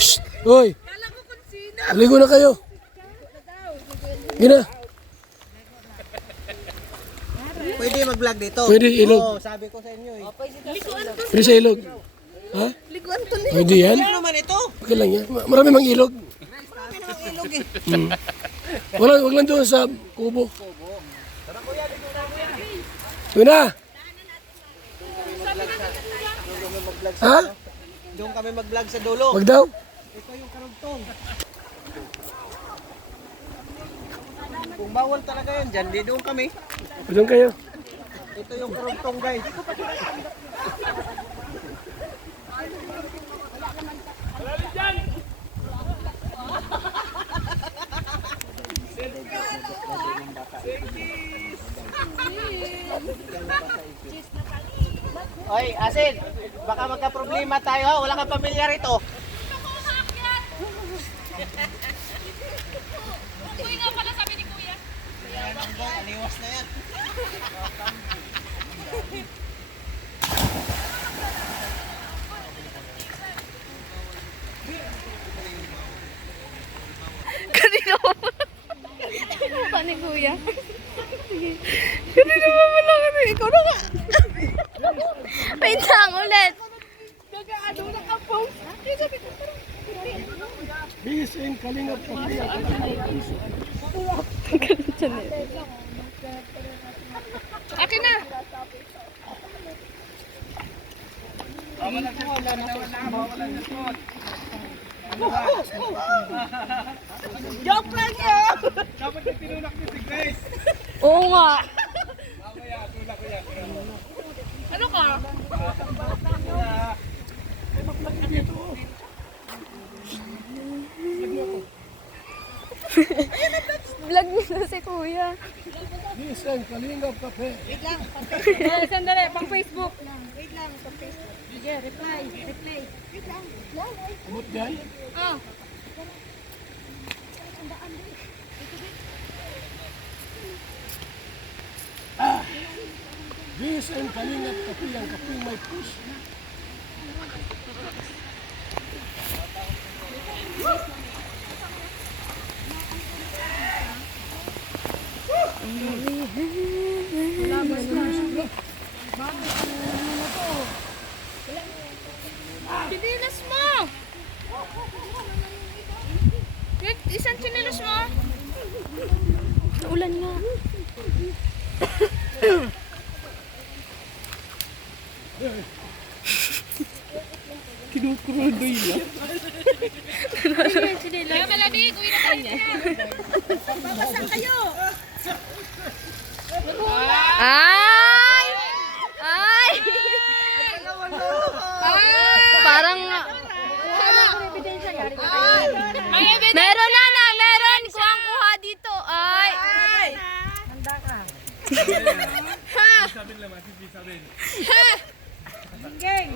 Shh! Hoy! Aligo na kayo. Gina. Pwede mag-vlog dito. Pwede ilog. Oo, sabi ko sa inyo eh. Pwede sa ilog. Ha? Liguan to ni. Pwede yan? Ano naman ito? Okay lang yan. Marami mang ilog. Marami namang ilog eh. Wag lang doon sa kubo. Yun na. Ha? Doon kami mag-vlog sa dulo. Wag daw. Ito yung karugtong. Kung bawal talaga yan dyan, di doon kami. Doon kayo. Ito yung karugtong guys. Oy, Asin, baka magka-problema tayo ha. Wala kang pamilya rito. Uy nga pala sabi ni Kuya. Aniwas na yan. Kanina pa pa ni Kuya. Kanina pa pala ka na. Ikaw na nga. Wait lang ulit. Nag-ano na ka post. Bising kalingap pa. Akin na. Joke lang yun. Dapat yung tinunak niyo si Grace. Oo nga. Ano ka? Vlog niyo na si Kuya. Bising kalingap pa. Sandali, pang Facebook. Sige, reply. Abot dyan. Ah. Bising kalingap kape. Ang kaping may push. Chinilas mo. Isang chinilas mo. Ulan nga. Kinukurudo yun. Kaya malabi, kuya na tayo. Babasang kayo. Ay! Ay! Parang May ebidensya. meron na, meron. Kuha dito. Ay!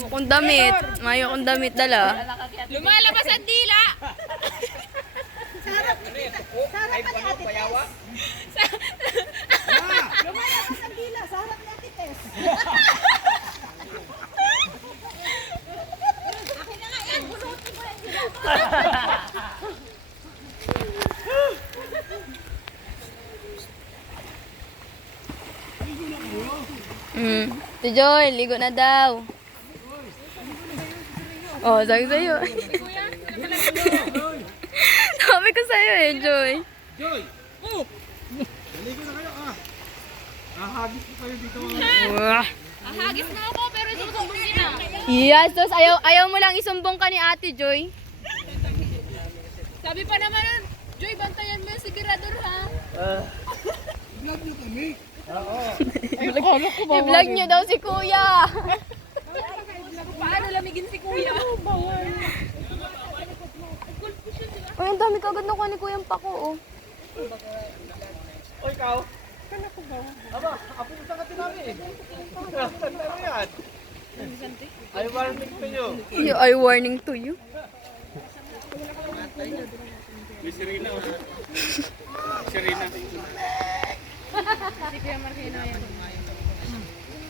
Kung damit, mayo kung damit dala. Lumalabas ang dila. Si Joy, ligo na daw. Oh, sabi sa'yo. Sabi ko sa'yo eh, Joy. Joy! Naligo na kayo ah. Ahagis ko kayo dito. Wah. Ahagis mo ako pero isusumbong din na. Yes, tos ayaw mo lang isumbong ka ni Ate Joy. Sabi pa naman nun, Joy, bantayan mo yung sigirador ha. Vlog niyo kami. I-vlog niyo daw si Kuya. Paano lamigin si Kuya? Uy, ang dami kagad nakuha ni Kuya ang pako, oh. O ikaw? Aba, apo mo sa katinami eh. Ano yan? I warning to you. I warning to you. Miss Serena. Serena. Si Kuya Marquino yan.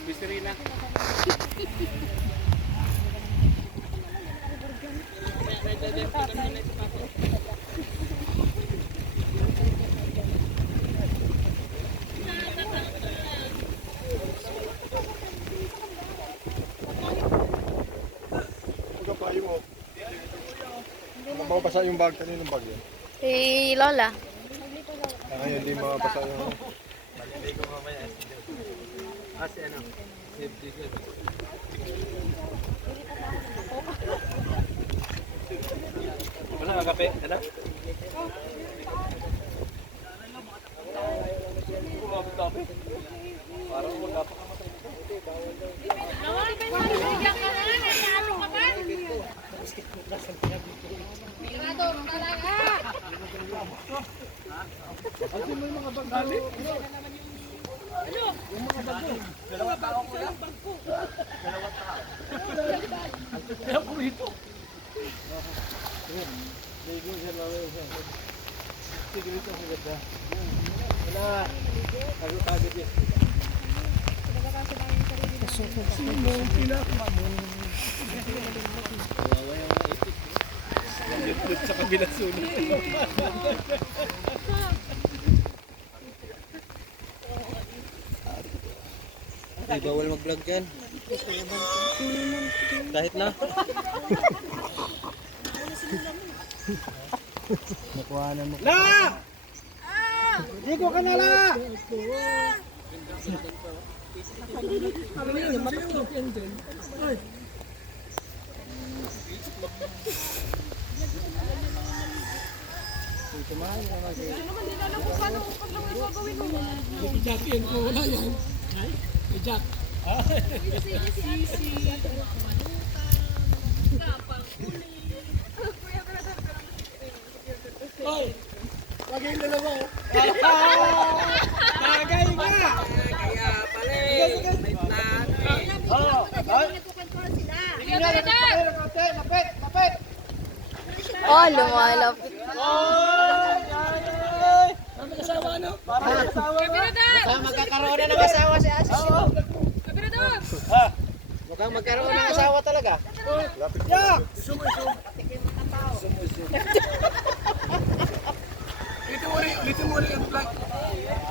Miss Serena. Magkapayo mo. Mababasa yung bag, kaninong bag yun? Si Lola. Ngayon, hindi mababasa yung... Maliligo mamaya. Kasi ano, safety ko. Wala ka kape? Ano? Parang magkapakamatay nito. Nawali ba yung bigyan ka na? Ano ka ba? Mirador, talaga! Sa kabilang sulit. Ay, bawal mag-vlog dyan. Kahit na. Nakuhanan mo. La! Ligo ka na, La! Jack yan ko, wala yan. May Jack. Hoy! Lagi yung dalawa. Tagay nga! Kaya pala Lapit! Lapit! Oh, lumalapit. Ang asawa, no? Parang asawa na. Mirador! Magkakaroon na ng asawa si Asis. Mirador! Mukhang magkaroon ng asawa talaga. Ulitin mo rin